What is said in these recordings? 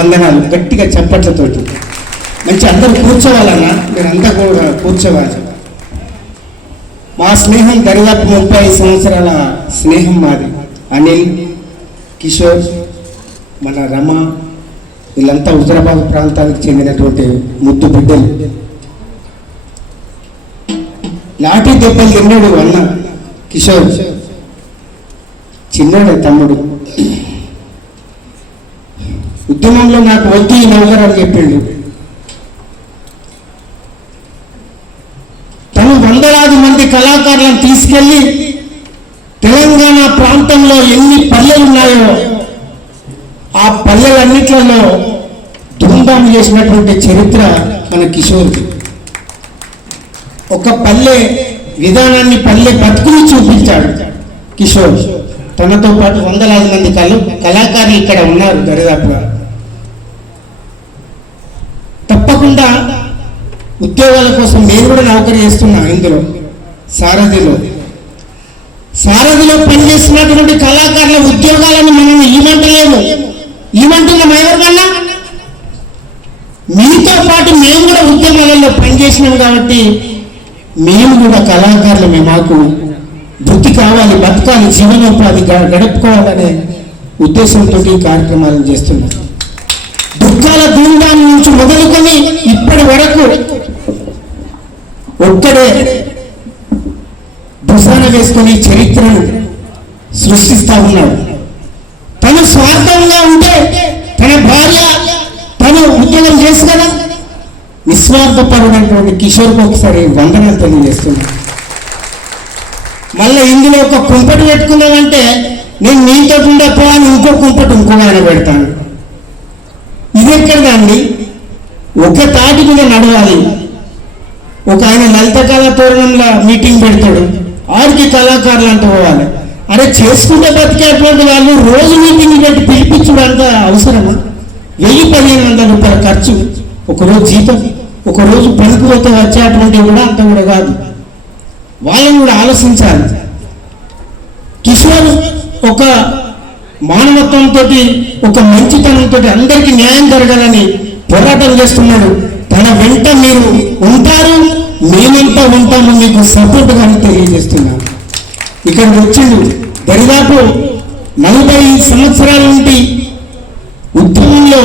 వందనాలు. గట్టిగా చప్పట్లతోటి మంచి అందరూ కూర్చోవాలన్నా, మీరంతా కూడా కూర్చోవాలి. మా స్నేహం దరిదాపు 35 సంవత్సరాల స్నేహం మాది. అనిల్, కిషోర్, మన రమ, వీళ్ళంతా హుజరాబాద్ ప్రాంతానికి చెందినటువంటి ముద్దు బిడ్డలు. లాఠీ దెబ్బలు తిన్నాడు అన్న కిషోర్, చిన్నోడే తమ్ముడు. ఉద్యమంలో నాకు వద్దు ఈ నౌకర్ అని చెప్పిండు. తను వందలాది మంది కళాకారులను తీసుకెళ్లి తెలంగాణ ప్రాంతంలో ఎన్ని పల్లెలు ఉన్నాయో ఆ పల్లెలన్నిట్లలో ధూమ్ధాం చేసినటువంటి చరిత్ర మన కిషోర్కి. ఒక పల్లె విధానాన్ని, పల్లె బతుకుని చూపించాడు కిషోర్. తనతో పాటు వందలాది మంది కళాకారులు ఇక్కడ ఉన్నారు దరిదాపుగా. తప్పకుండా ఉద్యోగాల కోసం నేను కూడా నౌకరీ చేస్తున్నా. ఇందులో సారథిలో పనిచేస్తున్నటువంటి కళాకారుల ఉద్యోగాలను మనం ఇవ్వమంటలేము. ఇవ్వమంటున్నాం ఎవరికన్నా? మీతో పాటు మేము కూడా ఉద్యమాలలో పనిచేసినాం కాబట్టి మేము కూడా కళాకారులమే. మాకు వృత్తి కావాలి, బతకాలి, జీవనోపాధి గడుపుకోవాలనే ఉద్దేశంతో ఈ కార్యక్రమాలను చేస్తున్నాం. దుఃఖాల ధూమ్ధాం నుంచి మొదలుకొని ఇప్పటి వరకు ఒక్కడే భుజాన వేసుకొని చరిత్రను సృష్టిస్తా ఉన్నాడు. తను స్వార్థంగా ఉంటే తన భార్య తను ఉద్యోగం చేసి కదా, నిస్వార్థపరుడైనటువంటి కిషోర్కి ఒకసారి వందనాలు తెలియజేస్తున్నా. మళ్ళీ ఇందులో ఒక కుంపటి పెట్టుకున్నామంటే నేను నీతో ఉండపో అని ఇంకో కుంపటి ఇంకో ఆయన పెడతాను. ఇది ఎక్కడదండి? ఒక తాటి మీద నడవాలి. ఒక ఆయన లలిత కళా తోరణంలో మీటింగ్ పెడతాడు, ఆడికి కళాకారులు అంటూ పోవాలి. అరే చేసుకుంటే బతికేటువంటి వాళ్ళు రోజు మీటింగ్ పెట్టి పిలిపించడం అంత అవసరమా? 1000-1500 రూపాయల ఖర్చు, ఒకరోజు జీతం, ఒకరోజు పనికి పోతే వచ్చేటువంటివి కూడా అంత కూడా కాదు. వాళ్ళని కూడా ఆలోచించాలి. కిషోర్ ఒక మానవత్వంతో, ఒక మంచితనంతో అందరికీ న్యాయం జరగాలని పోరాటం చేస్తున్నాడు. తన వెంట మీరు ఉంటారు, మేమంతా ఉంటాము, మీకు సపోర్ట్గా తెలియజేస్తున్నాను. ఇక్కడికి వచ్చిండు దరిదాపు 40 సంవత్సరాల నుండి ఉద్యమంలో,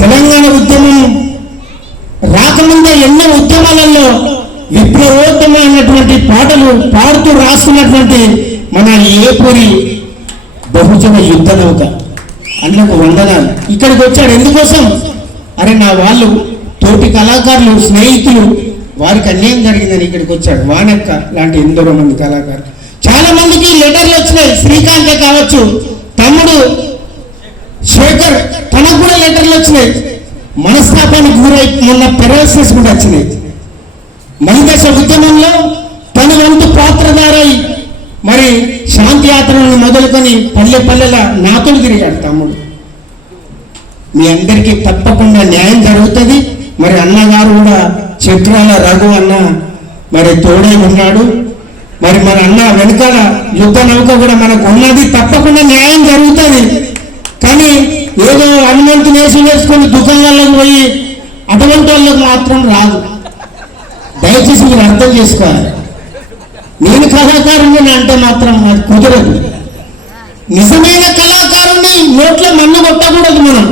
తెలంగాణ ఉద్యమం రాకముందే ఎన్నో ఉద్యమాలలో విప్లవోత్తమైనటువంటి పాటలు పాడుతూ రాస్తున్నటువంటి మన ఏపూరి బహుజన యుద్ధ నౌక అందుకు వందనాలు. ఇక్కడికి వచ్చాడు ఎందుకోసం? అరే నా వాళ్ళు తోటి కళాకారులు, స్నేహితులు, వారికి అన్యాయం జరిగిందని ఇక్కడికి వచ్చాడు. వానక్క లాంటి ఎందరో మంది కళాకారులు, చాలా మందికి లెటర్లు వచ్చినాయి. శ్రీకాంతే కావచ్చు, తమ్ముడు శేఖర్, తనకు కూడా లెటర్లు వచ్చినాయి. మనస్తాపానికి గురై మొన్న పెరాలసిస్ కూడా వచ్చినాయి. మహిదశ ఉద్యమంలో తన వంతు పాత్రధారై మరి శాంతి యాత్రలను మొదలుకొని పల్లె పల్లెల నాతులు తిరిగాడు తమ్ముడు. మీ అందరికీ తప్పకుండా న్యాయం జరుగుతుంది. మరి అన్నగారు కూడా చక్రాల రఘు అన్న మరి తోడే ఉన్నాడు. మరి మన అన్న వెనకాల యుద్ధ నౌక కూడా మనకు ఉన్నది. తప్పకుండా న్యాయం జరుగుతుంది. కానీ ఏదో హనుమంతు వేషం వేసుకొని దుకాణాలకు పోయి అటువంటి వాళ్ళకు మాత్రం రాదు. దయచేసి మీరు అర్థం చేసుకోవాలి. నేను కళాకారుని అంటే మాత్రం అది కుదరదు. నిజమైన కళాకారుని నోట్లో మన్ను కొట్టకూడదు. మనం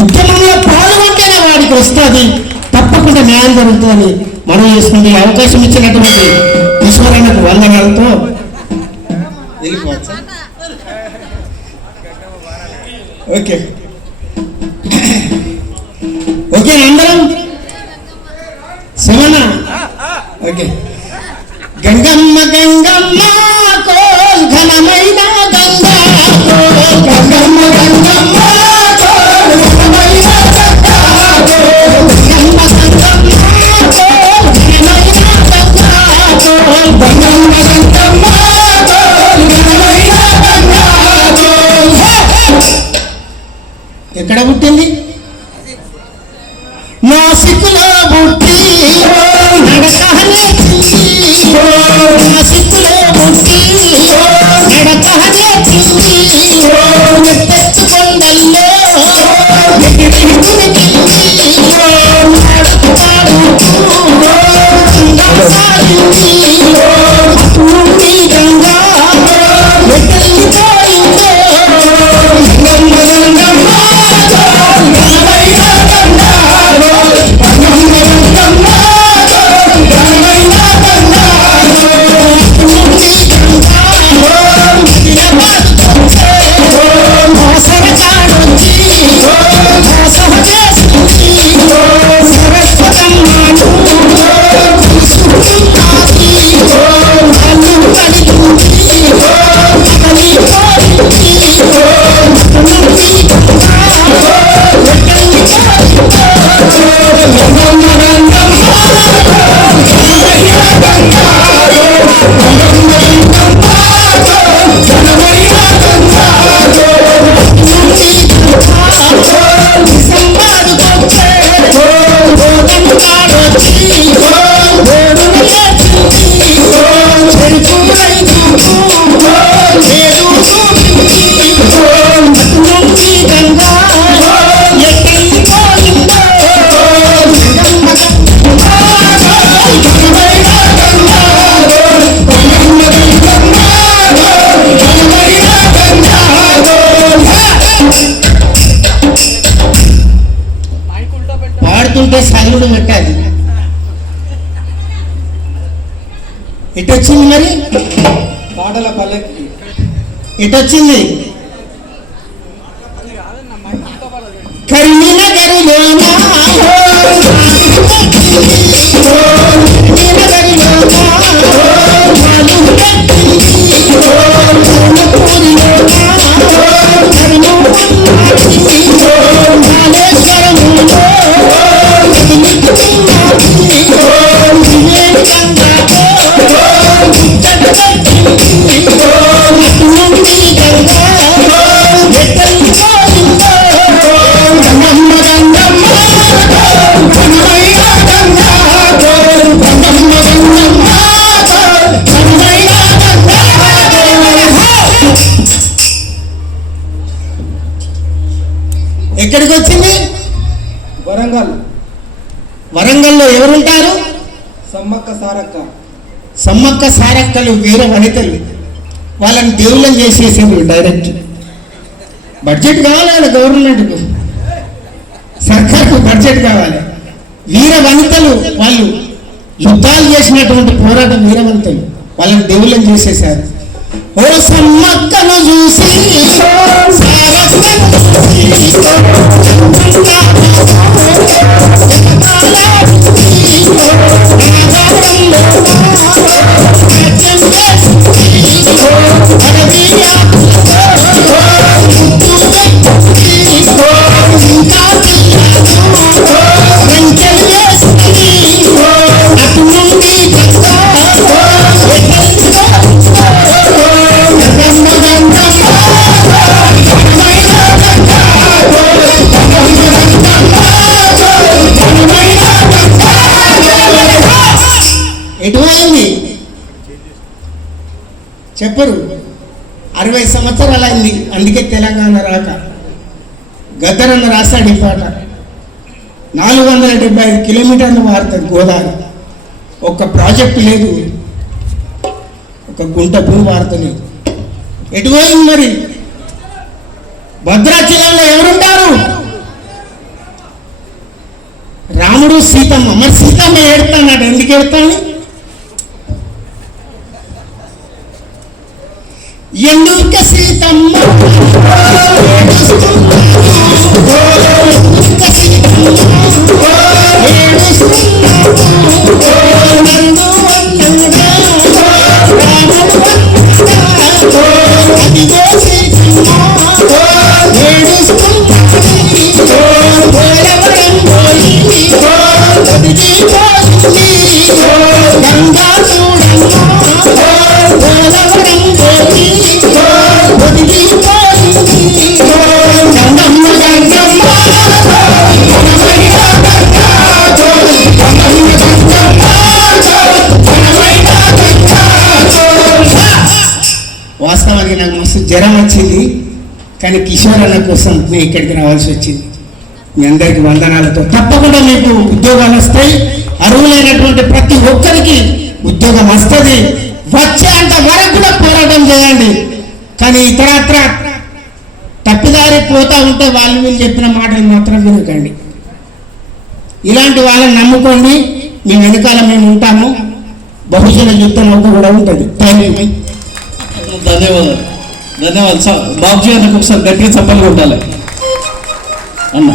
ఉద్యమంలో పాల్గొంటేనే వాడికి వస్తుంది. తప్పకుండా న్యాయం జరుగుతుందని మనం చేసుకుంటే అవకాశం ఇచ్చినటువంటి ఈశ్వరన్నకు వందనాలతో వెళ్ళిపోవచ్చు. ఓకే ఓకే అందరం శివన. ఓకే. గంగమ్మ గంగమ్మ కోల్ ఘనమైన గంగా కోల్, గంగమ్మ గంగమ్మ కోల్ ఘనమైన గంగా కోల్, గంగమ్మ గంగమ్మ కోల్ ఘనమైన గంగా కోల్, గంగమ్మ గంగమ్మ కోల్ ఘనమైన గంగా కోల్. ఎక్కడ పుట్టింది? నాసిక్లో పుట్టి నడకహనే చిల్లి, నాసిక్లో పుట్టి నడకహనే చిల్లి, నెత్తెత్తు కొండల్లో ఉంటే సగలుడు పెట్టాలి. ఎటు వచ్చింది మరి పాటల పల్లకి ఎటొచ్చింది? కరీంనగర్లోనా ఎక్కడికి వచ్చింది? వరంగల్. వరంగల్లో ఎవరుంటారు? సమ్మక్క సారక్క. సమ్మక్క సారక్కలు వీర వనితలు. వాళ్ళని దేవుళ్ళని చేసేసారు డైరెక్ట్. బడ్జెట్ కావాలి కదా గవర్నమెంట్కు, సర్కార్కు బడ్జెట్ కావాలి. వీర వనితలు వాళ్ళు యుద్ధాలు చేసినటువంటి పోరాటం వీర వనితలు, వాళ్ళని దేవుళ్ళని చేసేసారు. ఓ సమ్మక్కను చూసి ఎటువైంది చెప్పరు. 60 సంవత్సరాలు అయింది. అందుకే తెలంగాణ రాక గద్దరన్న రాశాడు ఈ పాట. 475 కిలోమీటర్లు మారుతుంది గోదావరి. ఒక్క ప్రాజెక్టు లేదు, ఒక గుంట భూమి మారుతలేదు. ఎటువైంది మరి? భద్రాచలంలో ఎవరుంటారు? రాముడు సీతమ్మ. మరి సీతమ్మ ఏడుతాడు. ఎందుకు ఏడుతాడు? ఎందుక సీతమ్మ వాస్తవానికి నాకు మస్తు జ్వరం వచ్చింది, కానీ కిషోర్ అన్న కోసం నేను ఇక్కడికి రావాల్సి వచ్చింది. మీ అందరికీ వందనాలతో. తప్పకుండా మీకు ఉద్యోగాలు వస్తాయి. అర్హులైనటువంటి ప్రతి ఒక్కరికి ఉద్యోగం వస్తుంది. వచ్చేంత వరకు కూడా పోరాటం చేయండి. కానీ ఇతరత్ర తప్పిదారి పోతా ఉంటే వాళ్ళు వీళ్ళు చెప్పిన మాటలు మాత్రం వినకండి. ఇలాంటి వాళ్ళని నమ్ముకోండి. మీ వెనకాల మేము ఉంటాము. బహుజన యుద్ధం కూడా ఉంటుంది. Thank you. ధన్యవాదాలు. ధన్యవాదాలు సార్. బాబుజీ అన్నకు ఒకసారి గట్టిగా చప్పలు కొట్టాలి అన్న.